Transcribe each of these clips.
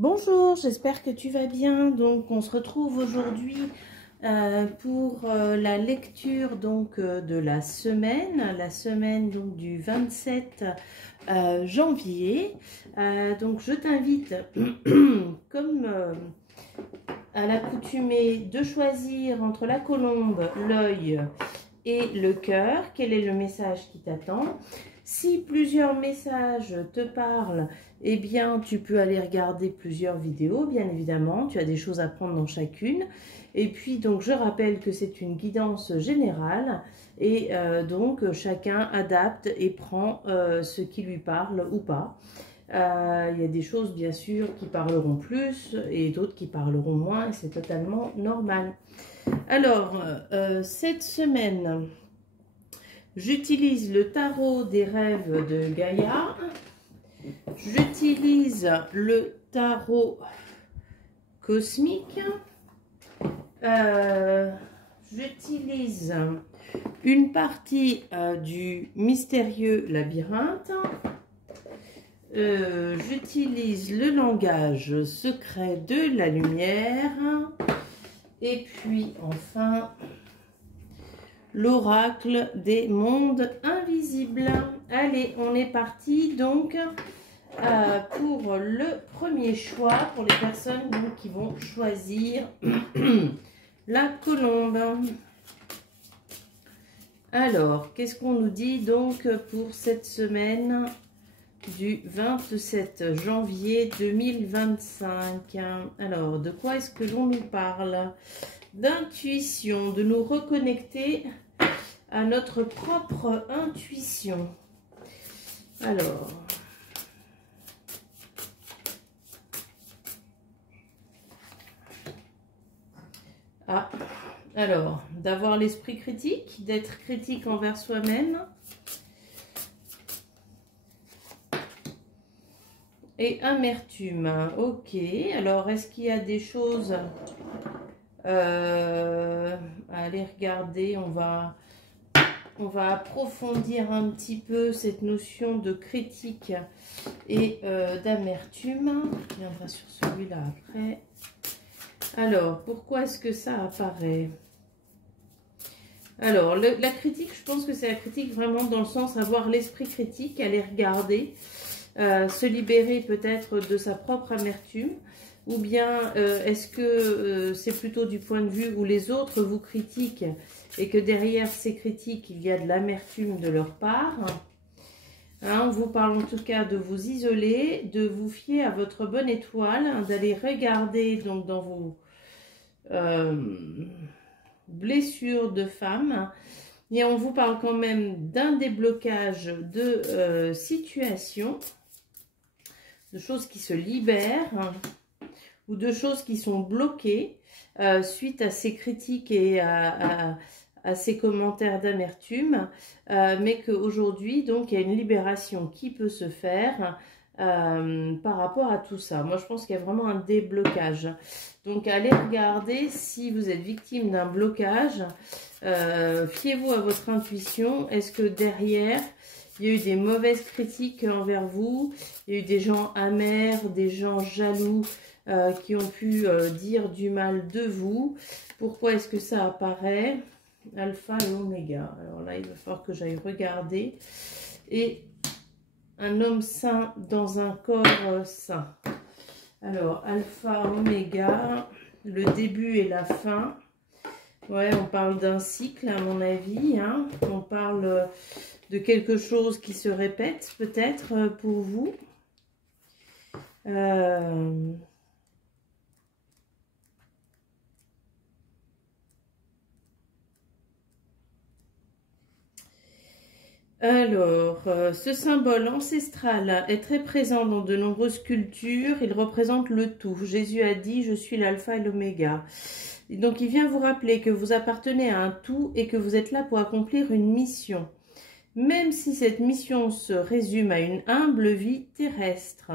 Bonjour, j'espère que tu vas bien. Donc, on se retrouve aujourd'hui pour la lecture de la semaine donc du 27 janvier. Donc, je t'invite, comme à l'accoutumée, de choisir entre la colombe, l'œil et le cœur. Quel est le message qui t'attend? Si plusieurs messages te parlent, eh bien, tu peux aller regarder plusieurs vidéos, bien évidemment. Tu as des choses à prendre dans chacune. Et puis, donc, je rappelle que c'est une guidance générale. Et donc, chacun adapte et prend ce qui lui parle ou pas. Il y a des choses, bien sûr, qui parleront plus et d'autres qui parleront moins. Et c'est totalement normal. Alors, cette semaine, j'utilise le tarot des rêves de Gaïa. J'utilise le tarot cosmique. J'utilise une partie du mystérieux labyrinthe. J'utilise le langage secret de la lumière. Et puis enfin, l'oracle des mondes invisibles. Allez, on est parti donc pour le premier choix pour les personnes donc, qui vont choisir la colombe. Alors, qu'est-ce qu'on nous dit donc pour cette semaine du 27 janvier 2025? Alors, de quoi est-ce que l'on nous parle? D'intuition, de nous reconnecter à notre propre intuition. Alors, d'avoir l'esprit critique, d'être critique envers soi-même. Et amertume. Ok, alors est-ce qu'il y a des choses à aller regarder? On va approfondir un petit peu cette notion de critique et d'amertume. On viendra sur celui-là après. Alors, pourquoi est-ce que ça apparaît? Alors, la critique, je pense que c'est la critique vraiment dans le sens avoir l'esprit critique, aller regarder, se libérer peut-être de sa propre amertume. Ou bien, est-ce que c'est plutôt du point de vue où les autres vous critiquent et que derrière ces critiques, il y a de l'amertume de leur part? Hein, on vous parle en tout cas de vous isoler, de vous fier à votre bonne étoile, hein, d'aller regarder donc dans vos blessures de femme. Et on vous parle quand même d'un déblocage de situations, de choses qui se libèrent, hein, ou de choses qui sont bloquées suite à ces critiques et à ces commentaires d'amertume, mais qu'aujourd'hui, donc, il y a une libération qui peut se faire par rapport à tout ça. Moi, je pense qu'il y a vraiment un déblocage. Donc, allez regarder si vous êtes victime d'un blocage. Fiez-vous à votre intuition. Est-ce que derrière, il y a eu des mauvaises critiques envers vous? Il y a eu des gens amers, des gens jaloux, qui ont pu dire du mal de vous. Pourquoi est-ce que ça apparaît? Alpha et Oméga. Alors là, il va falloir que j'aille regarder. Et un homme sain dans un corps sain. Alors, Alpha, Oméga, le début et la fin. Ouais, on parle d'un cycle, à mon avis. Hein. On parle de quelque chose qui se répète, peut-être, pour vous. Alors, ce symbole ancestral est très présent dans de nombreuses cultures. Il représente le tout. Jésus a dit « Je suis l'alpha et l'oméga ». Donc, il vient vous rappeler que vous appartenez à un tout et que vous êtes là pour accomplir une mission. Même si cette mission se résume à une humble vie terrestre.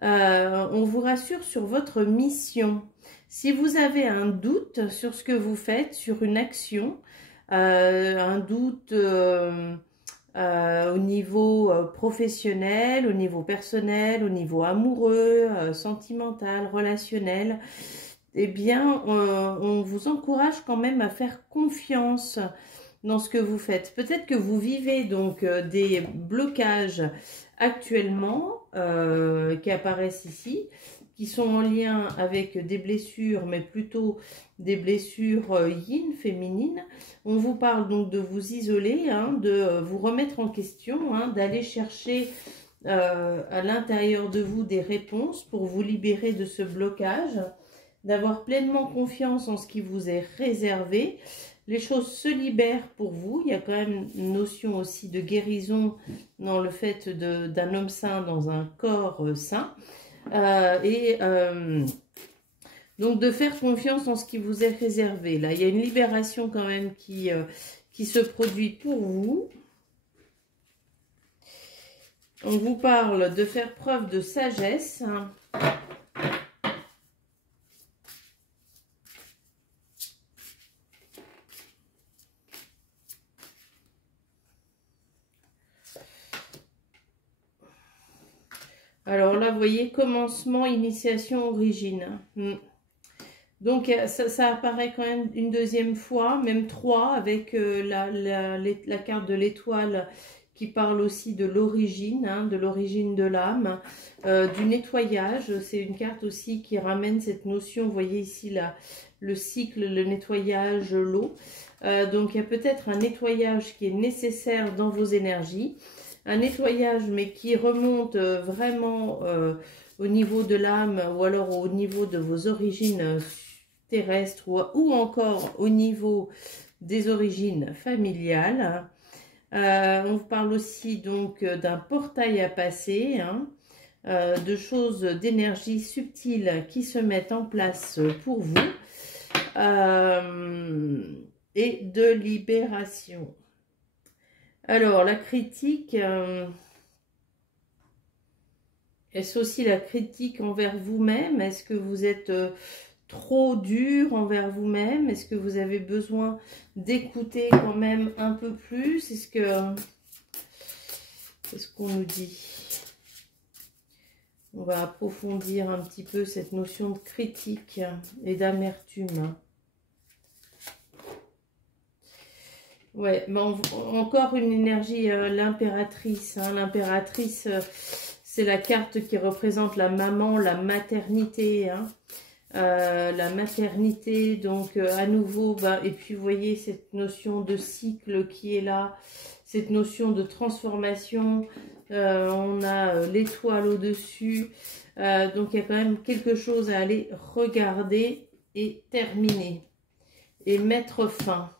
On vous rassure sur votre mission. Si vous avez un doute sur ce que vous faites, sur une action, un doute au niveau professionnel, au niveau personnel, au niveau amoureux, sentimental, relationnel, eh bien, on vous encourage quand même à faire confiance dans ce que vous faites. Peut-être que vous vivez donc des blocages actuellement qui apparaissent ici, qui sont en lien avec des blessures, mais plutôt des blessures yin, féminines. On vous parle donc de vous isoler, hein, de vous remettre en question, hein, d'aller chercher à l'intérieur de vous des réponses pour vous libérer de ce blocage, d'avoir pleinement confiance en ce qui vous est réservé. Les choses se libèrent pour vous. Il y a quand même une notion aussi de guérison dans le fait d'un homme sain dans un corps sain. Donc de faire confiance en ce qui vous est réservé. Là, il y a une libération quand même qui se produit pour vous. On vous parle de faire preuve de sagesse. Alors là, vous voyez, commencement, initiation, origine. Donc, ça apparaît quand même une deuxième fois, même trois, avec la carte de l'étoile qui parle aussi de l'origine, hein, de l'origine de l'âme, du nettoyage. C'est une carte aussi qui ramène cette notion, vous voyez ici le cycle, le nettoyage, l'eau. Donc, il y a peut-être un nettoyage qui est nécessaire dans vos énergies. Un nettoyage, mais qui remonte vraiment au niveau de l'âme ou alors au niveau de vos origines terrestres ou encore au niveau des origines familiales. On vous parle aussi donc d'un portail à passer, hein, de choses, d'énergie subtiles qui se mettent en place pour vous et de libération. Alors, la critique, est-ce aussi la critique envers vous-même? Est-ce que vous êtes trop dur envers vous-même? Est-ce que vous avez besoin d'écouter quand même un peu plus? Qu'est-ce qu'on nous dit? On va approfondir un petit peu cette notion de critique et d'amertume. Ouais, mais encore une énergie, l'impératrice. Hein, l'impératrice, c'est la carte qui représente la maman, la maternité. Hein, la maternité, donc à nouveau, et puis vous voyez cette notion de cycle qui est là, cette notion de transformation. On a l'étoile au-dessus. Donc il y a quand même quelque chose à aller regarder et terminer et mettre fin.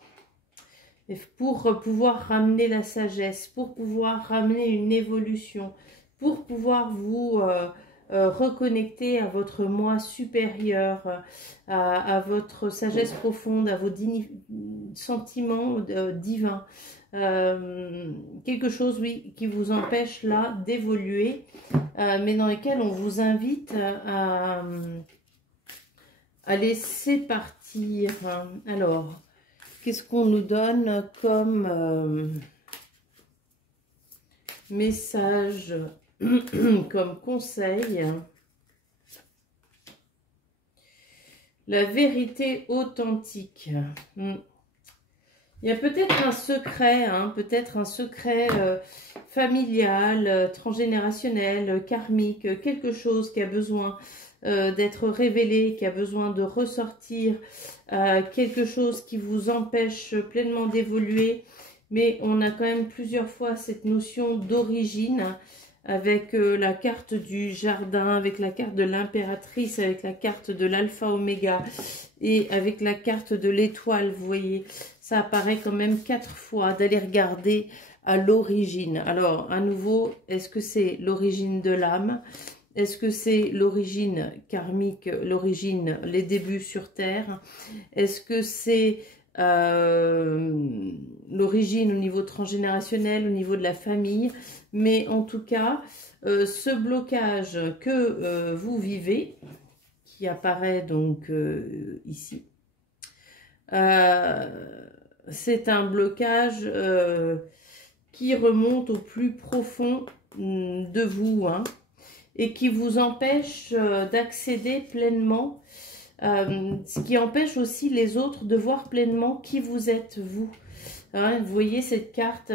Et pour pouvoir ramener la sagesse, pour pouvoir ramener une évolution, pour pouvoir vous reconnecter à votre moi supérieur, à votre sagesse profonde, à vos sentiments divins. Quelque chose, oui, qui vous empêche là d'évoluer, mais dans lesquels on vous invite à laisser partir. Alors, qu'est-ce qu'on nous donne comme message, comme conseil? La vérité authentique. Il y a peut-être un secret, hein, familial, transgénérationnel, karmique, quelque chose qui a besoin d'être révélé, qui a besoin de ressortir, quelque chose qui vous empêche pleinement d'évoluer. Mais on a quand même plusieurs fois cette notion d'origine, avec la carte du jardin, avec la carte de l'impératrice, avec la carte de l'alpha oméga et avec la carte de l'étoile. Vous voyez, ça apparaît quand même 4 fois, d'aller regarder à l'origine. Alors, à nouveau, est-ce que c'est l'origine de l'âme? Est-ce que c'est l'origine karmique, l'origine, les débuts sur Terre? Est-ce que c'est l'origine au niveau transgénérationnel, au niveau de la famille? Mais en tout cas, ce blocage que vous vivez, qui apparaît donc ici, c'est un blocage qui remontent au plus profond de vous, hein, et qui vous empêchent d'accéder pleinement, ce qui empêche aussi les autres de voir pleinement qui vous êtes, vous. Hein, vous voyez cette carte,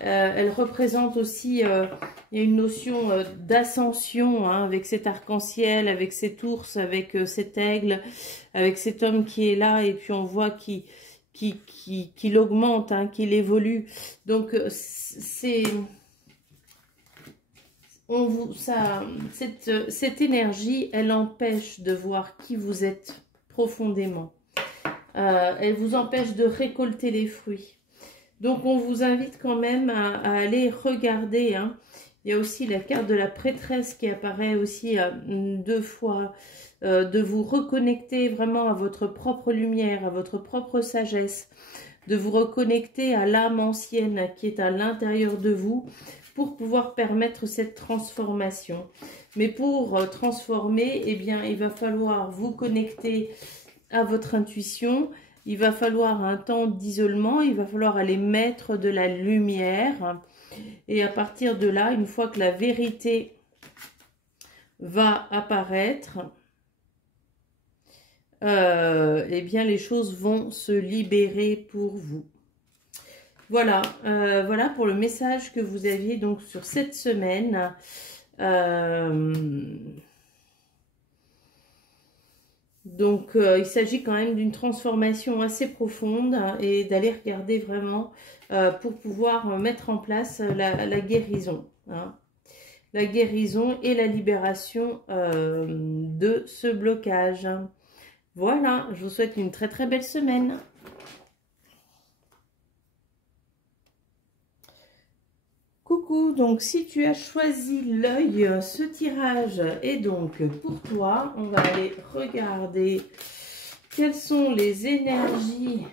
elle représente aussi, il y a une notion d'ascension, hein, avec cet arc-en-ciel, avec cet ours, avec cet aigle, avec cet homme qui est là, et puis on voit qu'il augmente, hein, qu'il évolue. Donc c'est... cette énergie, elle empêche de voir qui vous êtes profondément. Elle vous empêche de récolter les fruits. Donc, on vous invite quand même à aller regarder. Hein. Il y a aussi la carte de la prêtresse qui apparaît aussi 2 fois. De vous reconnecter vraiment à votre propre lumière, à votre propre sagesse. De vous reconnecter à l'âme ancienne qui est à l'intérieur de vous pour pouvoir permettre cette transformation. Mais pour transformer, eh bien, il va falloir vous connecter à votre intuition, il va falloir un temps d'isolement, il va falloir aller mettre de la lumière, et à partir de là, une fois que la vérité va apparaître, eh bien les choses vont se libérer pour vous. Voilà, voilà pour le message que vous aviez donc sur cette semaine. Donc, il s'agit quand même d'une transformation assez profonde, hein, et d'aller regarder vraiment pour pouvoir mettre en place la guérison. Hein. La guérison et la libération de ce blocage. Voilà, je vous souhaite une très très belle semaine. Coucou, donc si tu as choisi l'œil, ce tirage est donc pour toi. On va aller regarder quelles sont les énergies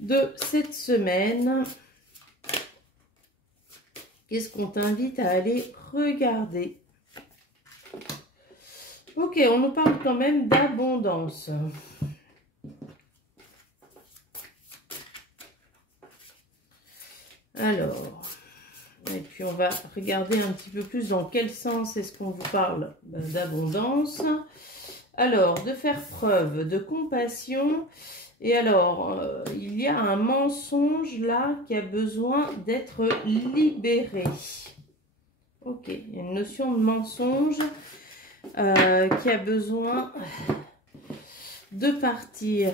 de cette semaine. Qu'est-ce qu'on t'invite à aller regarder? Ok, on nous parle quand même d'abondance. Alors... Et puis, on va regarder un petit peu plus dans quel sens est-ce qu'on vous parle d'abondance. Alors, de faire preuve de compassion. Et alors, il y a un mensonge là qui a besoin d'être libéré. Ok, il y a une notion de mensonge qui a besoin de partir.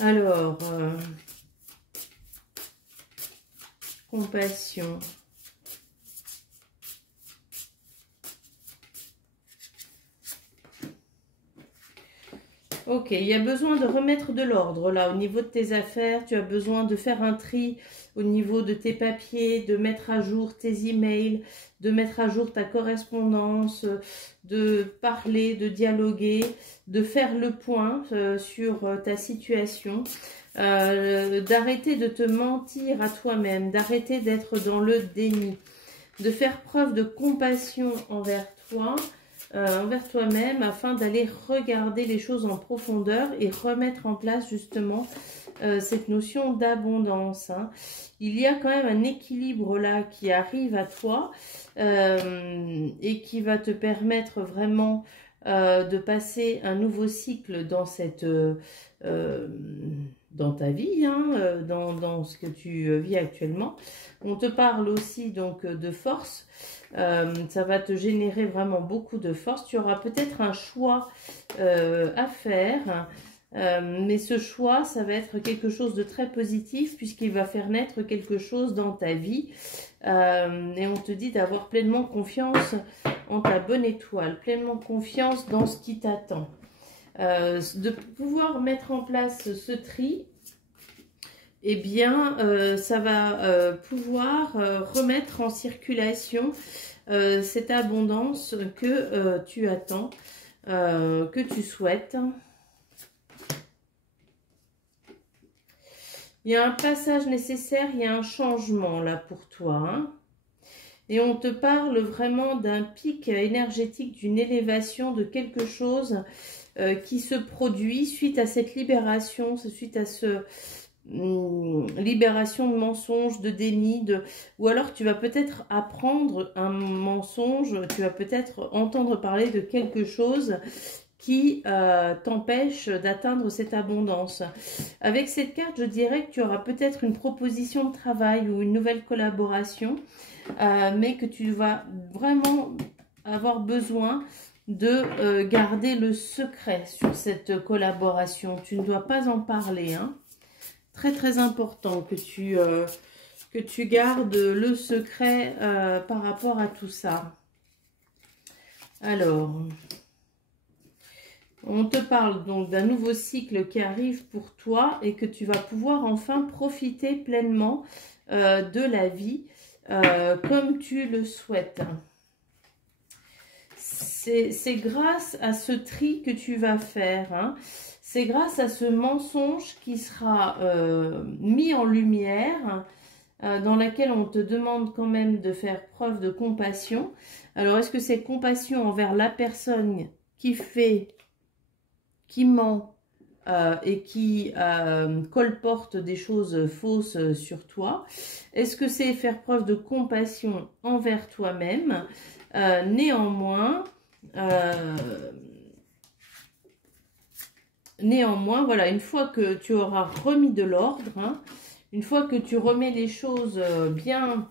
Alors... compassion. Ok, il y a besoin de remettre de l'ordre là au niveau de tes affaires. Tu as besoin de faire un tri au niveau de tes papiers, de mettre à jour tes emails, de mettre à jour ta correspondance, de parler, de dialoguer, de faire le point sur ta situation. D'arrêter de te mentir à toi-même, d'arrêter d'être dans le déni, de faire preuve de compassion envers toi, envers toi-même, afin d'aller regarder les choses en profondeur et remettre en place justement cette notion d'abondance. Hein. Il y a quand même un équilibre là qui arrive à toi et qui va te permettre vraiment de passer un nouveau cycle dans cette... dans ta vie, hein, dans ce que tu vis actuellement. On te parle aussi donc de force. Ça va te générer vraiment beaucoup de force. Tu auras peut-être un choix à faire. Mais ce choix, ça va être quelque chose de très positif puisqu'il va faire naître quelque chose dans ta vie. Et on te dit d'avoir pleinement confiance en ta bonne étoile, pleinement confiance dans ce qui t'attend. De pouvoir mettre en place ce tri, eh bien, ça va pouvoir remettre en circulation cette abondance que tu attends, que tu souhaites. Il y a un passage nécessaire, il y a un changement là pour toi. Hein. Et on te parle vraiment d'un pic énergétique, d'une élévation de quelque chose qui se produit suite à cette libération, suite à libération de mensonges, de déni, ou alors tu vas peut-être apprendre un mensonge, tu vas peut-être entendre parler de quelque chose qui t'empêche d'atteindre cette abondance. Avec cette carte, je dirais que tu auras peut-être une proposition de travail ou une nouvelle collaboration, mais que tu vas vraiment avoir besoin de garder le secret sur cette collaboration. Tu ne dois pas en parler, hein. Très très important que tu gardes le secret par rapport à tout ça. Alors, on te parle donc d'un nouveau cycle qui arrive pour toi et que tu vas pouvoir enfin profiter pleinement de la vie comme tu le souhaites. C'est grâce à ce tri que tu vas faire, hein. C'est grâce à ce mensonge qui sera mis en lumière, dans laquelle on te demande quand même de faire preuve de compassion. Alors, est-ce que c'est compassion envers la personne qui ment et qui colporte des choses fausses sur toi? Est-ce que c'est faire preuve de compassion envers toi-même? Néanmoins, voilà, une fois que tu auras remis de l'ordre, hein, une fois que tu remets les choses bien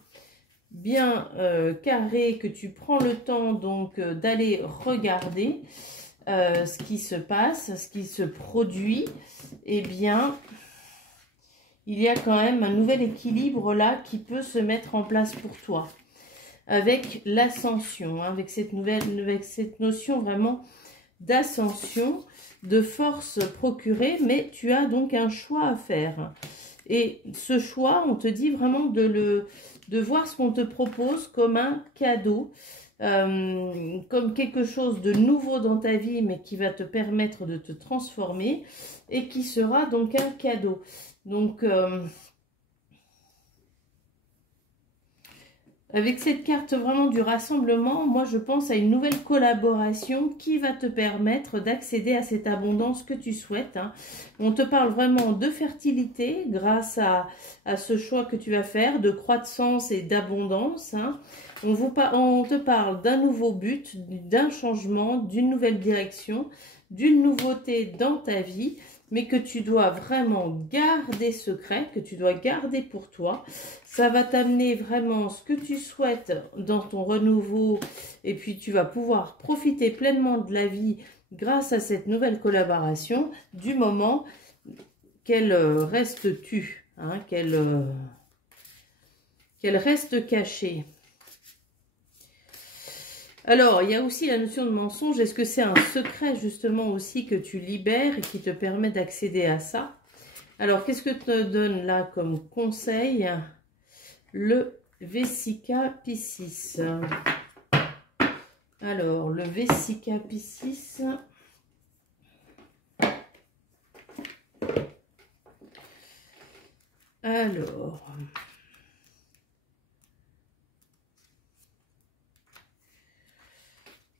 carrées, que tu prends le temps donc d'aller regarder ce qui se passe, ce qui se produit, eh bien, il y a quand même un nouvel équilibre là qui peut se mettre en place pour toi. Avec l'ascension, hein, avec cette notion vraiment d'ascension, de force procurée, mais tu as donc un choix à faire. Et ce choix, on te dit vraiment de voir ce qu'on te propose comme un cadeau, comme quelque chose de nouveau dans ta vie, mais qui va te permettre de te transformer et qui sera donc un cadeau. Donc, avec cette carte vraiment du rassemblement, moi je pense à une nouvelle collaboration qui va te permettre d'accéder à cette abondance que tu souhaites, hein. On te parle vraiment de fertilité grâce à ce choix que tu vas faire, de croissance et d'abondance, hein. On te parle d'un nouveau but, d'un changement, d'une nouvelle direction, d'une nouveauté dans ta vie, mais que tu dois vraiment garder secret, que tu dois garder pour toi. Ça va t'amener vraiment ce que tu souhaites dans ton renouveau, et puis tu vas pouvoir profiter pleinement de la vie grâce à cette nouvelle collaboration, du moment qu'elle reste tue, hein, qu'elle reste cachée. Alors, il y a aussi la notion de mensonge. Est-ce que c'est un secret justement aussi que tu libères et qui te permet d'accéder à ça? Alors, qu'est-ce que te donne là comme conseil le Vesica Piscis? Alors, le Vesica Piscis. Alors...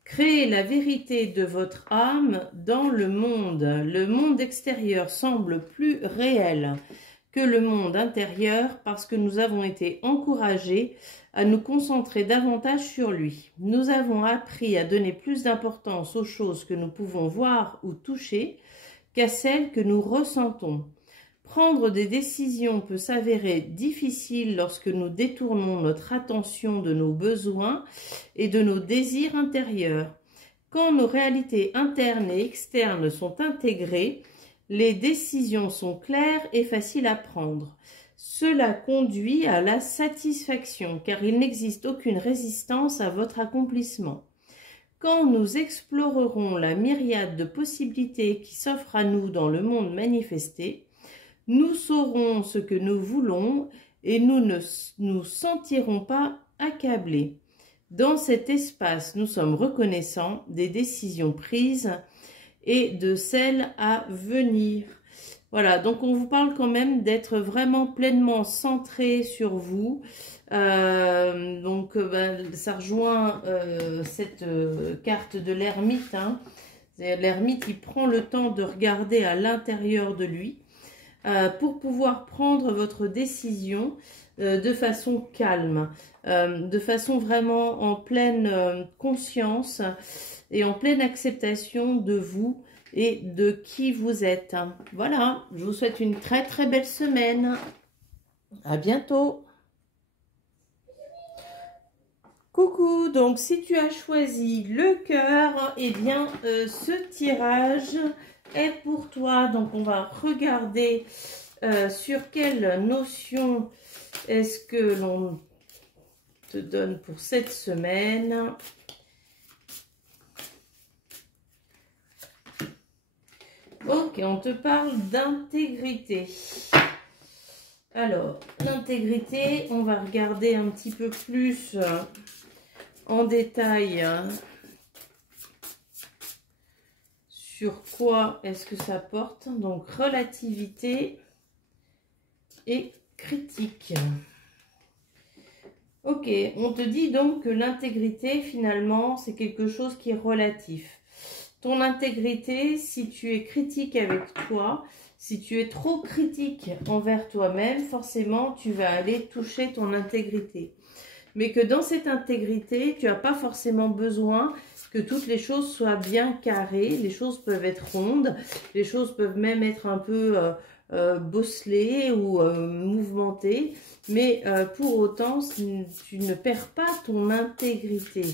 Créez la vérité de votre âme dans le monde. Le monde extérieur semble plus réel que le monde intérieur parce que nous avons été encouragés à nous concentrer davantage sur lui. Nous avons appris à donner plus d'importance aux choses que nous pouvons voir ou toucher qu'à celles que nous ressentons. Prendre des décisions peut s'avérer difficile lorsque nous détournons notre attention de nos besoins et de nos désirs intérieurs. Quand nos réalités internes et externes sont intégrées, les décisions sont claires et faciles à prendre. Cela conduit à la satisfaction, car il n'existe aucune résistance à votre accomplissement. Quand nous explorerons la myriade de possibilités qui s'offrent à nous dans le monde manifesté, nous saurons ce que nous voulons et nous ne nous sentirons pas accablés. Dans cet espace, nous sommes reconnaissants des décisions prises et de celles à venir. Voilà, donc on vous parle quand même d'être vraiment pleinement centré sur vous. Ça rejoint cette carte de l'ermite, hein. L'ermite, il prend le temps de regarder à l'intérieur de lui. pour pouvoir prendre votre décision de façon calme, de façon vraiment en pleine conscience et en pleine acceptation de vous et de qui vous êtes. Voilà, je vous souhaite une très très belle semaine. À bientôt. Coucou, donc si tu as choisi le cœur, eh bien ce tirage est pour toi. Donc on va regarder sur quelle notion est-ce que l'on te donne pour cette semaine. Ok, on te parle d'intégrité. Alors, l'intégrité, on va regarder un petit peu plus en détail sur quoi est-ce que ça porte. Donc, relativité et critique. Ok, on te dit donc que l'intégrité, finalement, c'est quelque chose qui est relatif. Ton intégrité, si tu es critique avec toi, si tu es trop critique envers toi-même, forcément, tu vas aller toucher ton intégrité. Mais que dans cette intégrité, tu n'as pas forcément besoin que toutes les choses soient bien carrées. Les choses peuvent être rondes, les choses peuvent même être un peu bosselées ou mouvementées. Mais pour autant, tu ne perds pas ton intégrité.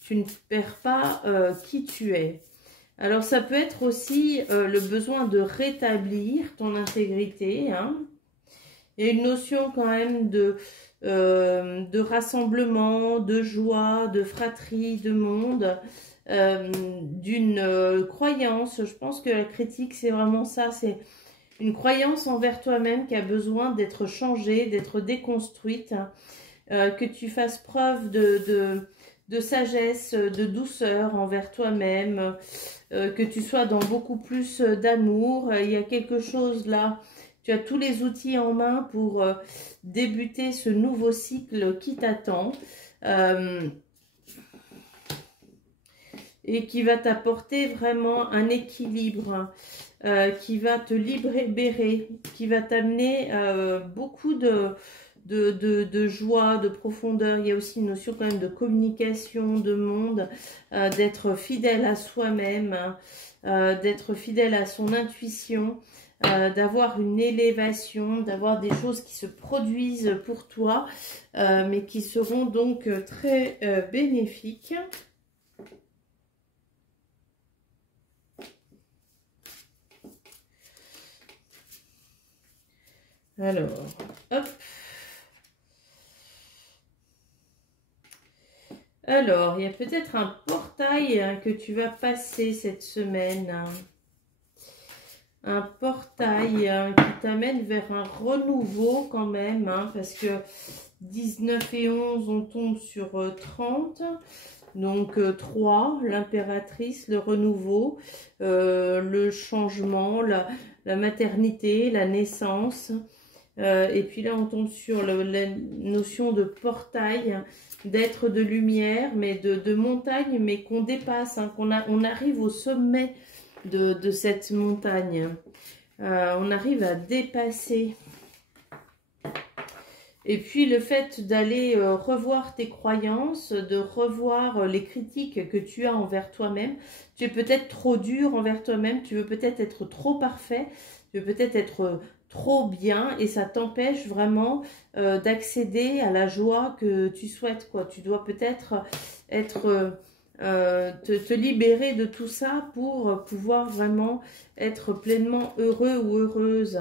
Tu ne perds pas qui tu es. Alors, ça peut être aussi le besoin de rétablir ton intégrité. Hein. Il y a une notion quand même de rassemblement, de joie, de fratrie, de monde, d'une croyance. Je pense que la critique, c'est vraiment ça. C'est une croyance envers toi-même qui a besoin d'être changée, d'être déconstruite. Que tu fasses preuve de sagesse, de douceur envers toi-même, que tu sois dans beaucoup plus d'amour. Il y a quelque chose là, tu as tous les outils en main pour débuter ce nouveau cycle qui t'attend et qui va t'apporter vraiment un équilibre, qui va te libérer, qui va t'amener beaucoup de joie, de profondeur. Il y a aussi une notion quand même de communication, de monde, d'être fidèle à soi-même, d'être fidèle à son intuition, d'avoir une élévation, d'avoir des choses qui se produisent pour toi, mais qui seront donc très bénéfiques. Alors, hop. Alors, il y a peut-être un portail que tu vas passer cette semaine. Un portail qui t'amène vers un renouveau quand même. Hein, parce que 19 et 11, on tombe sur 30. Donc 3, l'impératrice, le renouveau, le changement, la maternité, la naissance. Et puis là, on tombe sur la notion de portail, d'être de lumière, mais de montagne, mais qu'on dépasse, hein, on arrive au sommet de cette montagne. On arrive à dépasser. Et puis le fait d'aller revoir tes croyances, de revoir les critiques que tu as envers toi-même. Tu es peut-être trop dur envers toi-même, tu veux peut-être être trop parfait, tu veux peut-être être trop bien et ça t'empêche vraiment d'accéder à la joie que tu souhaites, quoi. Tu dois peut-être te libérer de tout ça pour pouvoir vraiment être pleinement heureux ou heureuse.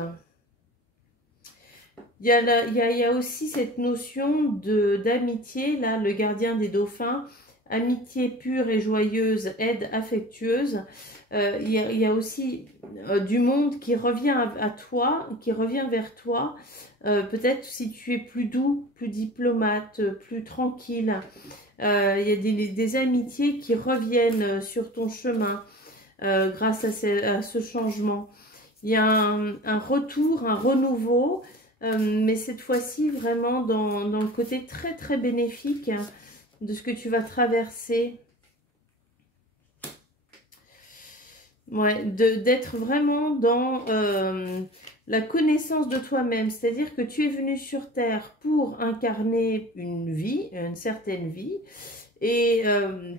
Il y a aussi cette notion d'amitié, là, le gardien des dauphins, amitié pure et joyeuse, aide affectueuse. Il y a aussi du monde qui revient à toi, qui revient vers toi. Peut-être si tu es plus doux, plus diplomate, plus tranquille. Il y a des amitiés qui reviennent sur ton chemin grâce à ce changement. Il y a un retour, un renouveau. Mais cette fois-ci, vraiment dans le côté très très bénéfique de ce que tu vas traverser. Ouais, d'être vraiment dans la connaissance de toi-même. C'est-à-dire que tu es venu sur Terre pour incarner une vie, une certaine vie. Et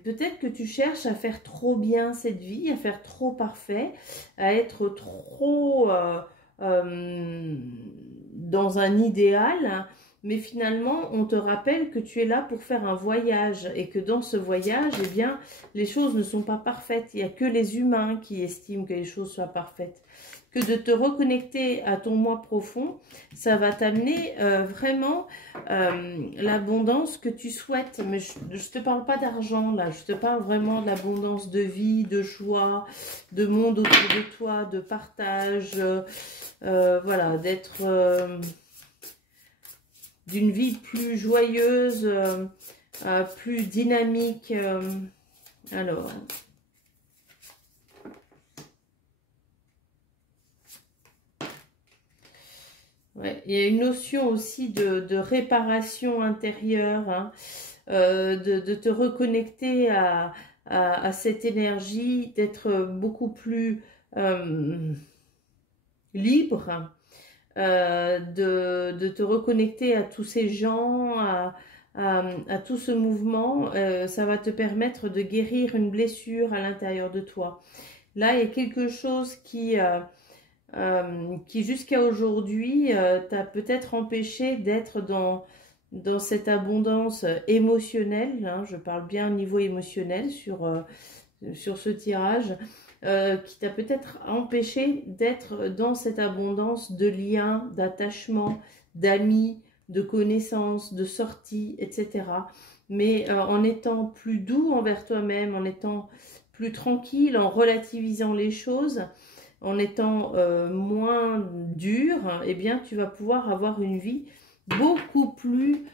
peut-être que tu cherches à faire trop bien cette vie, à faire trop parfait, à être trop dans un idéal. Mais finalement, on te rappelle que tu es là pour faire un voyage et que dans ce voyage, eh bien, les choses ne sont pas parfaites. Il n'y a que les humains qui estiment que les choses soient parfaites. Que de te reconnecter à ton moi profond, ça va t'amener vraiment l'abondance que tu souhaites. Mais je ne te parle pas d'argent là, je te parle vraiment de l'abondance de vie, de joie, de monde autour de toi, de partage, voilà, d'être d'une vie plus joyeuse, plus dynamique. Alors... Ouais, il y a une notion aussi de réparation intérieure, hein, de te reconnecter à cette énergie, d'être beaucoup plus libre, de te reconnecter à tous ces gens, à tout ce mouvement. Ça va te permettre de guérir une blessure à l'intérieur de toi. Là, il y a quelque chose qui jusqu'à aujourd'hui t'a peut-être empêché d'être dans cette abondance émotionnelle, hein, je parle bien au niveau émotionnel sur ce tirage, qui t'a peut-être empêché d'être dans cette abondance de liens, d'attachements, d'amis, de connaissances, de sorties, etc. Mais en étant plus doux envers toi-même, en étant plus tranquille, en relativisant les choses, en étant moins dur, eh bien, tu vas pouvoir avoir une vie beaucoup plus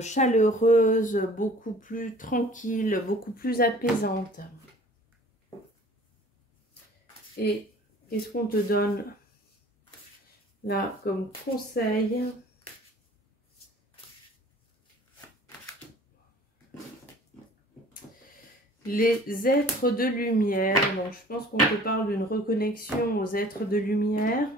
chaleureuse, beaucoup plus tranquille, beaucoup plus apaisante. Et qu'est-ce qu'on te donne là comme conseil ? Les êtres de lumière. Donc, je pense qu'on te parle d'une reconnexion aux êtres de lumière.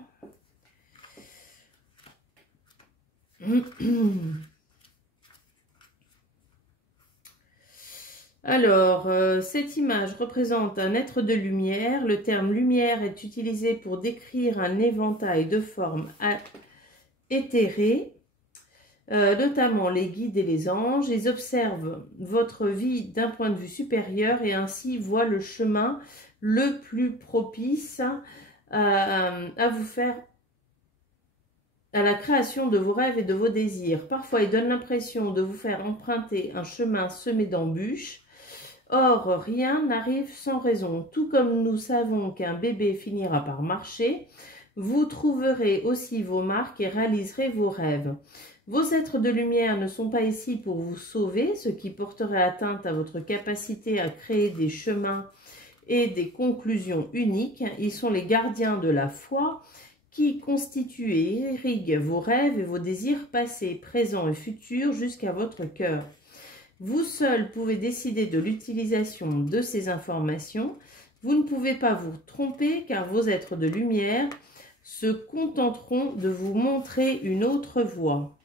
Alors, cette image représente un être de lumière. Le terme lumière est utilisé pour décrire un éventail de formes éthérées, notamment les guides et les anges. Ils observent votre vie d'un point de vue supérieur et ainsi voient le chemin le plus propice à vous faire, à la création de vos rêves et de vos désirs. Parfois, ils donnent l'impression de vous faire emprunter un chemin semé d'embûches. Or, rien n'arrive sans raison. Tout comme nous savons qu'un bébé finira par marcher, vous trouverez aussi vos marques et réaliserez vos rêves. Vos êtres de lumière ne sont pas ici pour vous sauver, ce qui porterait atteinte à votre capacité à créer des chemins et des conclusions uniques. Ils sont les gardiens de la foi qui constituent et irriguent vos rêves et vos désirs passés, présents et futurs jusqu'à votre cœur. Vous seul pouvez décider de l'utilisation de ces informations. Vous ne pouvez pas vous tromper car vos êtres de lumière se contenteront de vous montrer une autre voie.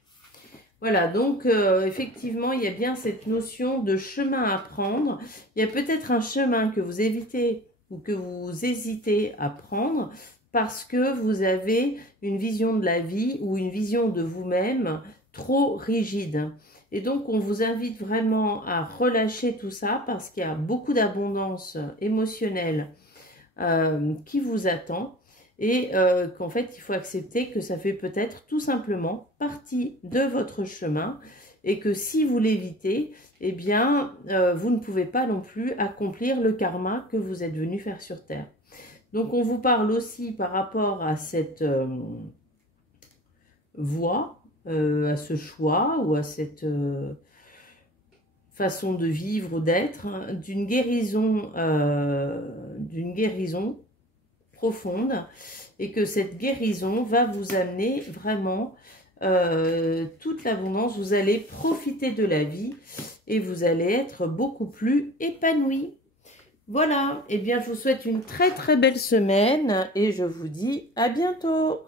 Voilà, donc effectivement, il y a bien cette notion de chemin à prendre. Il y a peut-être un chemin que vous évitez ou que vous hésitez à prendre parce que vous avez une vision de la vie ou une vision de vous-même trop rigide. Et donc, on vous invite vraiment à relâcher tout ça parce qu'il y a beaucoup d'abondance émotionnelle qui vous attend et qu'en fait, il faut accepter que ça fait peut-être tout simplement partie de votre chemin et que si vous l'évitez, eh bien, vous ne pouvez pas non plus accomplir le karma que vous êtes venu faire sur Terre. Donc, on vous parle aussi par rapport à cette voie, à ce choix ou à cette façon de vivre ou d'être, hein, d'une guérison profonde et que cette guérison va vous amener vraiment toute l'abondance. Vous allez profiter de la vie et vous allez être beaucoup plus épanoui. Voilà, eh bien je vous souhaite une très très belle semaine et je vous dis à bientôt.